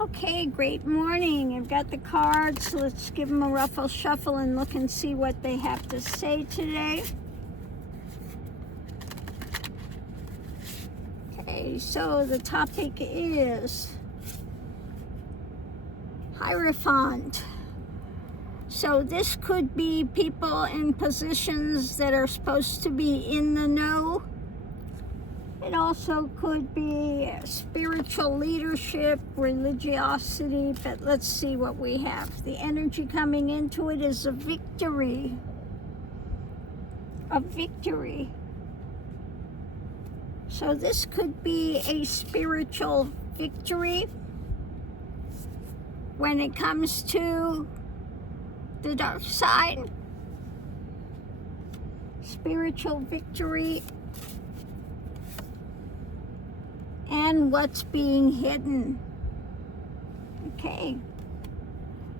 Okay, great morning. I've got the cards. Let's give them a ruffle shuffle and look and see what they have to say today. Okay, so the topic is Hierophant. So this could be people in positions that are supposed to be in the know. It also could be spiritual leadership, religiosity, but let's see what we have. The energy coming into it is a victory. A victory. So this could be a spiritual victory when it comes to the dark side. Spiritual victory. And what's being hidden. Okay,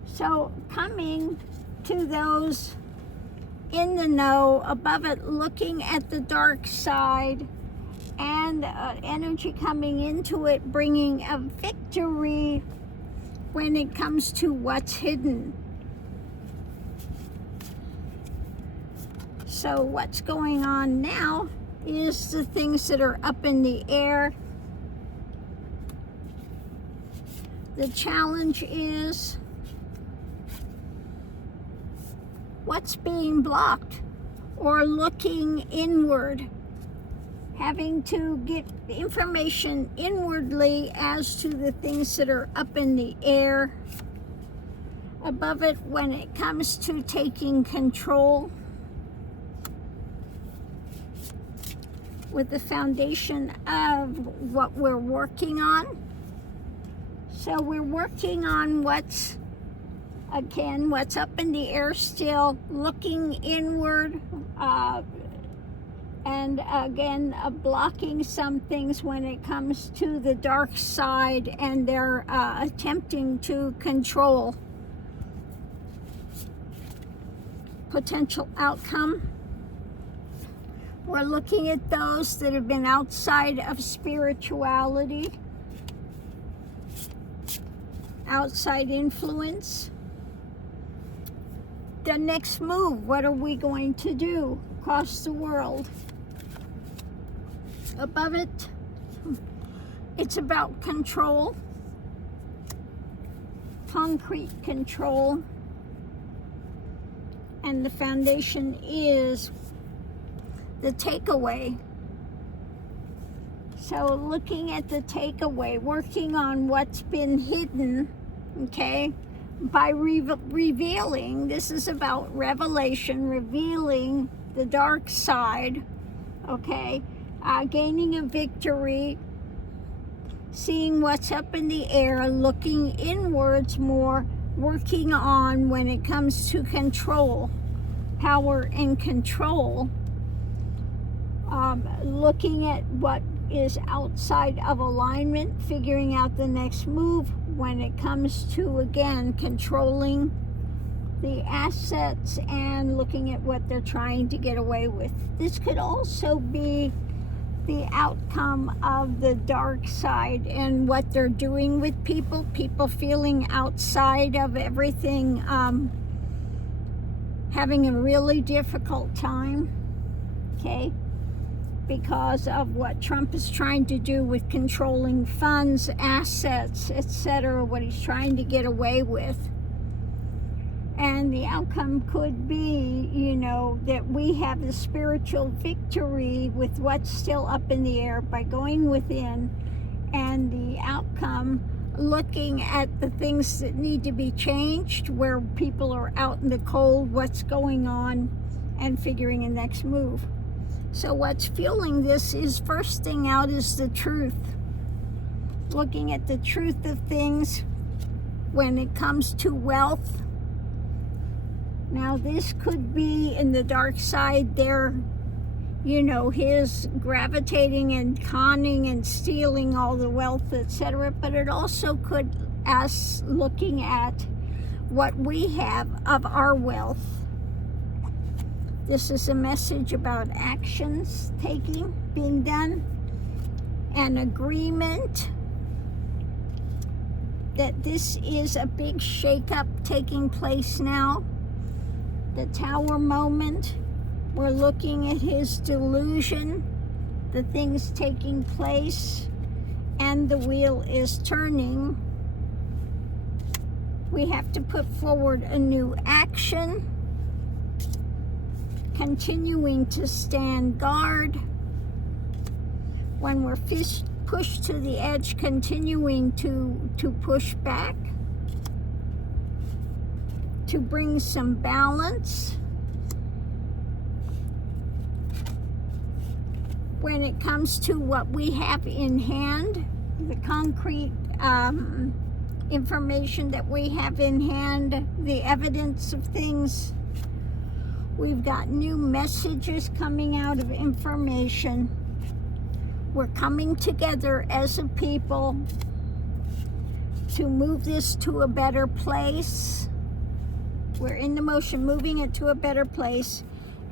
so coming to those in the know, above it, looking at the dark side, and energy coming into it, bringing a victory when it comes to what's hidden. So what's going on now is the things that are up in the air. The challenge is what's being blocked, or looking inward, having to get information inwardly as to the things that are up in the air. Above it, when it comes to taking control with the foundation of what we're working on. So we're working on what's up in the air still, looking inward, and again, blocking some things when it comes to the dark side, and they're attempting to control potential outcome. We're looking at those that have been outside of spirituality, outside influence. The next move, what are we going to do across the world? Above it, it's about control, concrete control, and the foundation is the takeaway. So looking at the takeaway, working on what's been hidden, okay, by revealing. This is about revelation, revealing the dark side, okay, gaining a victory, seeing what's up in the air, looking inwards more, working on when it comes to control, power and control, looking at what is outside of alignment, figuring out the next move when it comes to, again, controlling the assets and looking at what they're trying to get away with. This could also be the outcome of the dark side and what they're doing with people feeling outside of everything, having a really difficult time, okay, because of what Trump is trying to do with controlling funds, assets, etc., what he's trying to get away with. And the outcome could be, you know, that we have the spiritual victory with what's still up in the air by going within, and the outcome looking at the things that need to be changed, where people are out in the cold, what's going on, and figuring a next move. So what's fueling this is, first thing out is the truth. Looking at the truth of things when it comes to wealth. Now this could be in the dark side there, you know, his gravitating and conning and stealing all the wealth, etc. But it also could us looking at what we have of our wealth. This is a message about actions being done, an agreement that this is a big shakeup taking place now. The Tower moment, we're looking at his delusion, the things taking place, and the wheel is turning. We have to put forward a new action, continuing to stand guard. When we're pushed to the edge, continuing to push back, to bring some balance. When it comes to what we have in hand, the concrete information that we have in hand, the evidence of things, we've got new messages coming out of information. We're coming together as a people to move this to a better place. We're in the motion, moving it to a better place,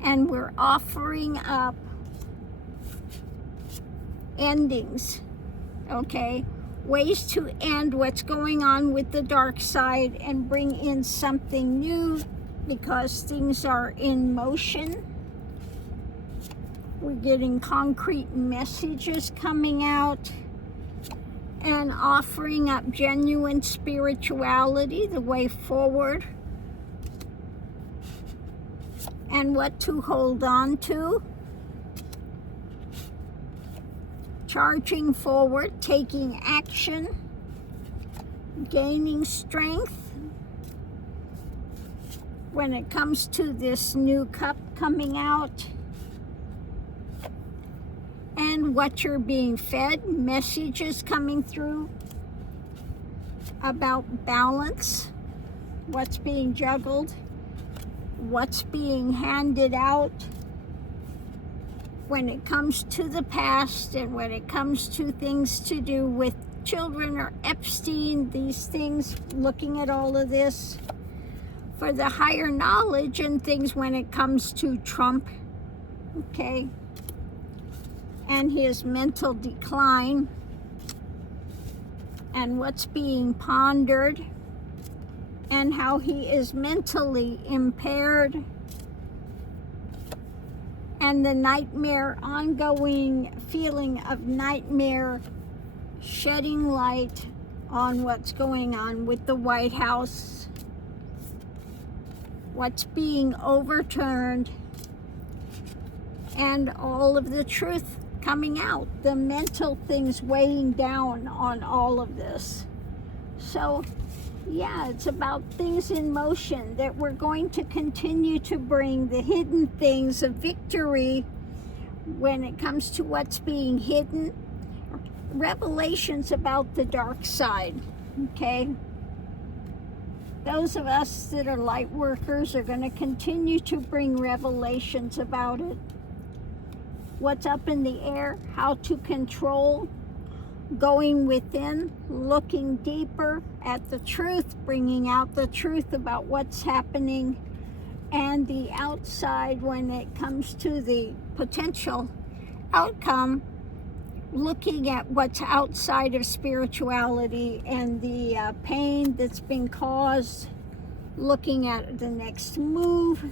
and we're offering up endings, okay? Ways to end what's going on with the dark side and bring in something new, because things are in motion. We're getting concrete messages coming out and offering up genuine spirituality, the way forward, and what to hold on to. Charging forward, taking action, gaining strength. When it comes to this new cup coming out, and what you're being fed, messages coming through about balance, what's being juggled, what's being handed out. When it comes to the past, and when it comes to things to do with children or Epstein, these things, looking at all of this for the higher knowledge and things when it comes to Trump, okay, and his mental decline and what's being pondered and how he is mentally impaired, and the nightmare, ongoing feeling of nightmare, shedding light on what's going on with the White House, what's being overturned, and all of the truth coming out, the mental things weighing down on all of this. So yeah, it's about things in motion that we're going to continue to bring, the hidden things of victory when it comes to what's being hidden, revelations about the dark side, okay? Those of us that are light workers are going to continue to bring revelations about it. What's up in the air, how to control, going within, looking deeper at the truth, bringing out the truth about what's happening, and the outside when it comes to the potential outcome, looking at what's outside of spirituality and the pain that's been caused, looking at the next move,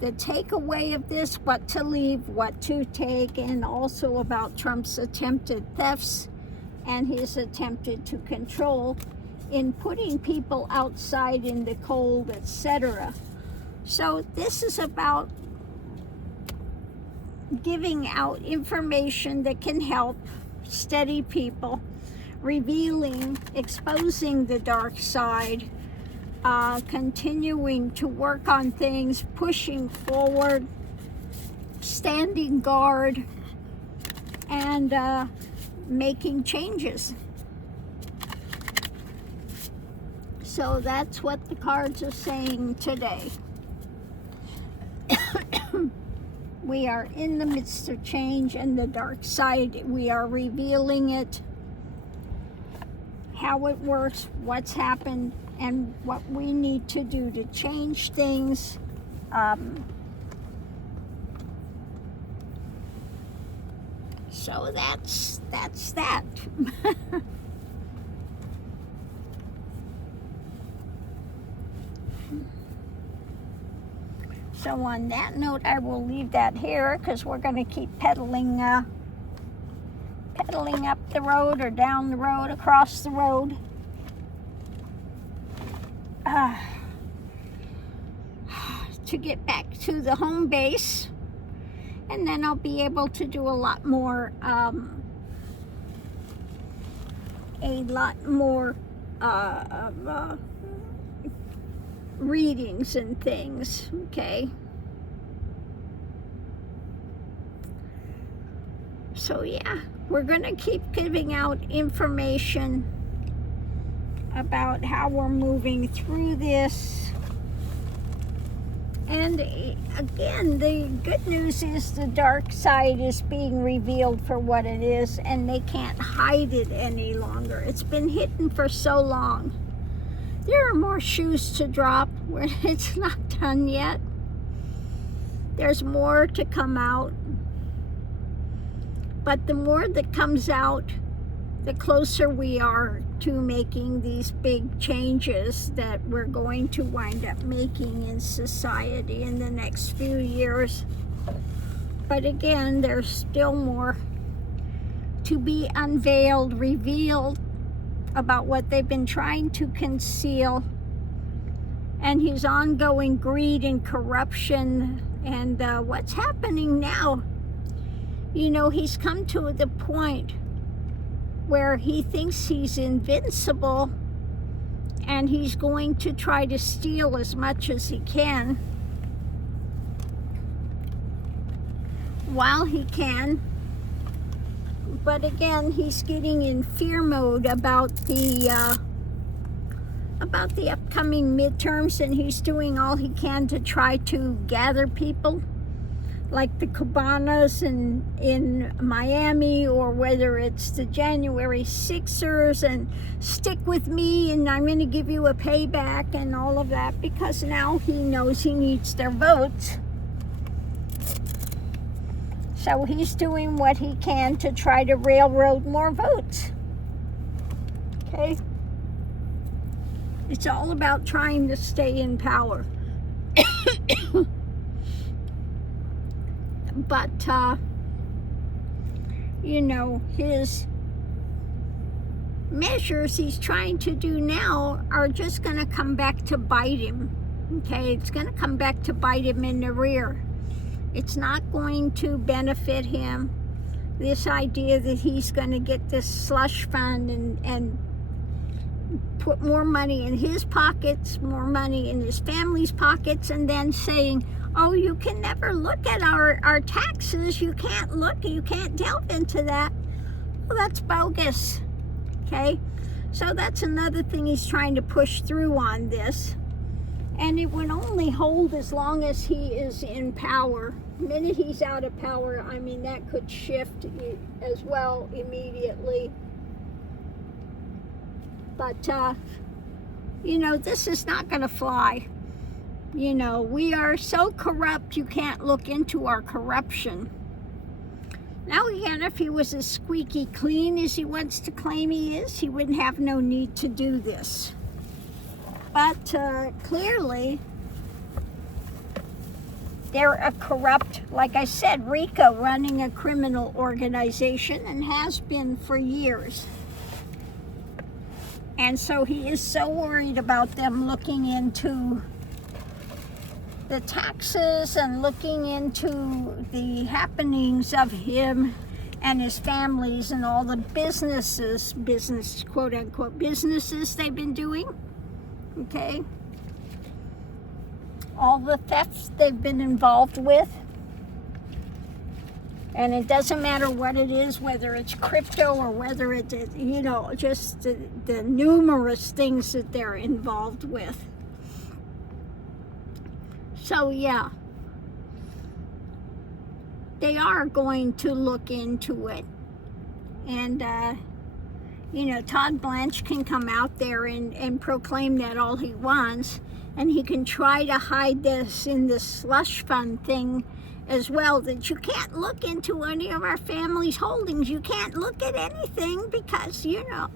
the takeaway of this, what to leave, what to take, and also about Trump's attempted thefts and his attempted to control in putting people outside in the cold, etc. So this is about giving out information that can help steady people, revealing, exposing the dark side, continuing to work on things, pushing forward, standing guard, and making changes. So that's what the cards are saying today. We are in the midst of change, and the dark side, we are revealing it, how it works, what's happened, and what we need to do to change things. So that's that. So on that note, I will leave that here because we're going to keep pedaling up the road or down the road, across the road. To get back to the home base, and then I'll be able to do a lot more readings and things, okay? So yeah, we're gonna keep giving out information about how we're moving through this. And again, the good news is the dark side is being revealed for what it is, and they can't hide it any longer. It's been hidden for so long. There are more shoes to drop where it's not done yet. There's more to come out. But the more that comes out, the closer we are to making these big changes that we're going to wind up making in society in the next few years. But again, there's still more to be unveiled, revealed about what they've been trying to conceal, and his ongoing greed and corruption, and what's happening now. You know, he's come to the point where he thinks he's invincible, and he's going to try to steal as much as he can while he can. But again, he's getting in fear mode about the upcoming midterms, and he's doing all he can to try to gather people, like the Cabanas in Miami, or whether it's the January 6ers, and stick with me and I'm going to give you a payback and all of that, because now he knows he needs their votes. So he's doing what he can to try to railroad more votes. Okay? It's all about trying to stay in power. But, you know, his measures he's trying to do now are just going to come back to bite him. Okay? It's going to come back to bite him in the rear. It's not going to benefit him. This idea that he's going to get this slush fund and put more money in his pockets, more money in his family's pockets, and then saying, oh, you can never look at our taxes. You can't look, you can't delve into that. Well, that's bogus, okay? So that's another thing he's trying to push through on this. And it would only hold as long as he is in power. The minute he's out of power, I mean, that could shift as well immediately. But, you know, this is not going to fly. You know, we are so corrupt, you can't look into our corruption. Now, again, if he was as squeaky clean as he wants to claim he is, he wouldn't have no need to do this. But clearly, they're a corrupt, like I said, RICO running a criminal organization, and has been for years. And so he is so worried about them looking into the taxes and looking into the happenings of him and his families and all the businesses, quote unquote, businesses they've been doing. Okay? All the thefts they've been involved with. And it doesn't matter what it is, whether it's crypto or whether it's, you know, just the numerous things that they're involved with. So, yeah. They are going to look into it. And, you know, Todd Blanche can come out there and proclaim that all he wants, and he can try to hide this in this slush fund thing as well, that you can't look into any of our family's holdings. You can't look at anything because, you know,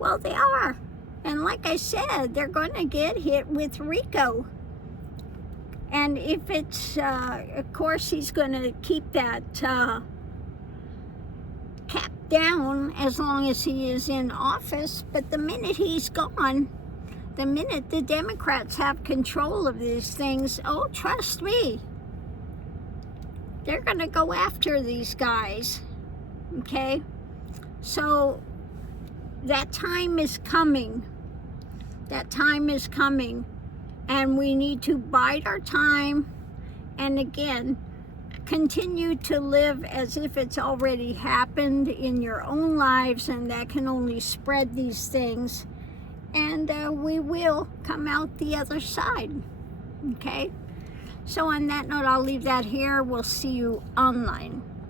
well, they are. And like I said, they're going to get hit with RICO. And if it's, of course, he's going to keep that cap down as long as he is in office. But the minute he's gone, the minute the Democrats have control of these things, oh, trust me, they're going to go after these guys. Okay? So that time is coming. That time is coming. And we need to bide our time. And again, continue to live as if it's already happened in your own lives, and that can only spread these things. And we will come out the other side. Okay? So on that note, I'll leave that here. We'll see you online.